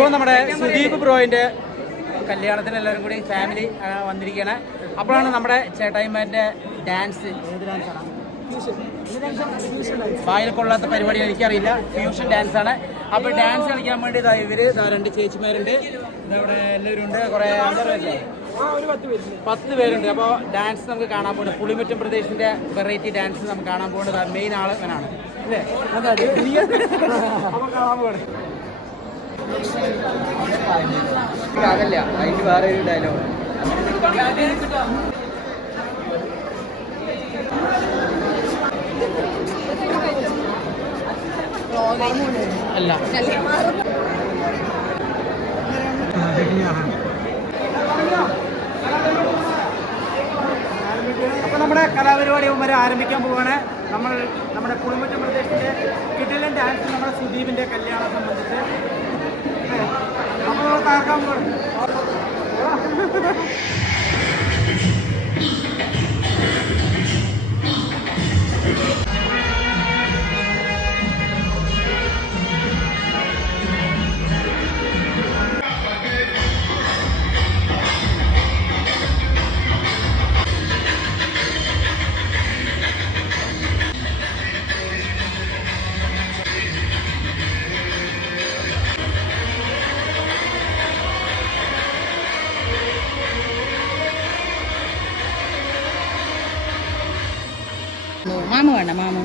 അപ്പോൾ നമ്മുടെ സുദീപ് ബ്രോയിൻ്റെ കല്യാണത്തിന് എല്ലാവരും കൂടി ഫാമിലി വന്നിരിക്കുകയാണ്. അപ്പോഴാണ് നമ്മുടെ ചേട്ടായിമാരുടെ ഡാൻസ്. ഏത് ഡാൻസാണ്? വായിൽ കൊള്ളാത്ത പരിപാടി എനിക്കറിയില്ല. ഫ്യൂഷൻ ഡാൻസ് ആണ്. അപ്പോൾ ഡാൻസ് കളിക്കാൻ വേണ്ടി ഇവര് 2 ചേച്ചിമാരുണ്ട്, ഇതവിടെ എല്ലാവരും ഉണ്ട്. കുറേ 10 പേരുണ്ട്. അപ്പോൾ ഡാൻസ് നമുക്ക് കാണാൻ പോകുന്നത് പുളിമുറ്റം പ്രദേശിന്റെ വെറൈറ്റി ഡാൻസ് നമുക്ക് കാണാൻ പോകുന്നത് മെയിൻ ആള് ഇവനാണ് അല്ലേ? അപ്പോൾ കാണാൻ പോകണം. അതല്ല, അതിന് വേറെ ഒരു ഡയലോഗ്. അല്ല അപ്പൊ നമ്മുടെ കലാപരിപാടി വരെ ആരംഭിക്കാൻ പോവാണ്. നമ്മുടെ പുളിമുറ്റം പ്രദേശത്തിന്റെ കിടിലൻ ഡാൻസ് നമ്മുടെ സുദീപിന്റെ കല്യാണം സംബന്ധിച്ച് നമ്മൾ താർക്കാൻ പോകും. മാമ വേണ്ട മാമ.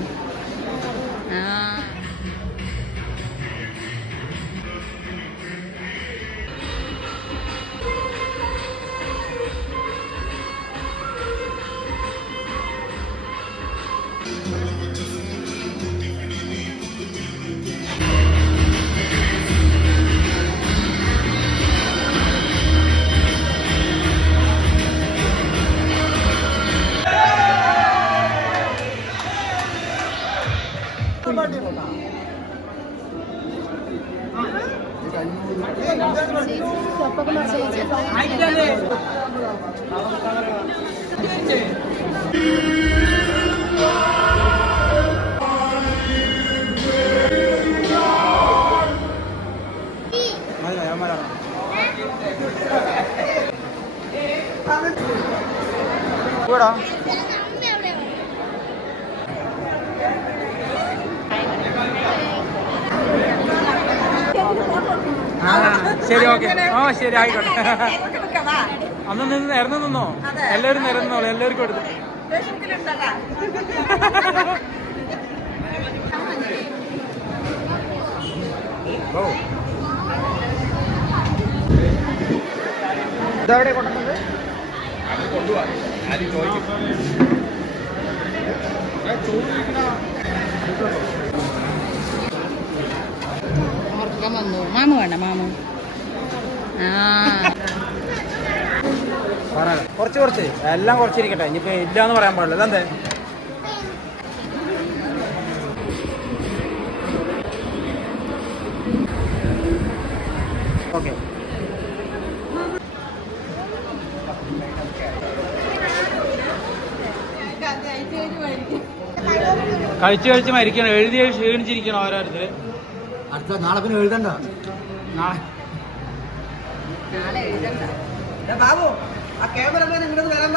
കൂടാ ശരി, ഓക്കെ. ശരി, ആയിക്കോട്ടെ. അന്ന് നിരന്നു നിന്നോ? എല്ലാവരും നിരന്നോളൂ, എല്ലാവർക്കും എടുത്തു. ഇതെവിടെ കൊണ്ടുവന്നത്? വന്നു മാമ വേണ്ട മാമ. കുറച്ച് എല്ലാം കുറച്ചിരിക്കട്ടെ. ഇനിയിപ്പോ ഇല്ലാന്ന് പറയാൻ പാടില്ല. ഇതെന്തേ? ഓക്കെ, കഴിച്ച് മരിക്കണം. എഴുതി ക്ഷീണിച്ചിരിക്കണം ഓരോരുത്തർ. അടുത്ത നാളെ പിന്നെ എഴുതണ്ട. നാളെ ബാബു, ആ ക്യാമറമാൻ ഇങ്ങോട്ട് വരാൻ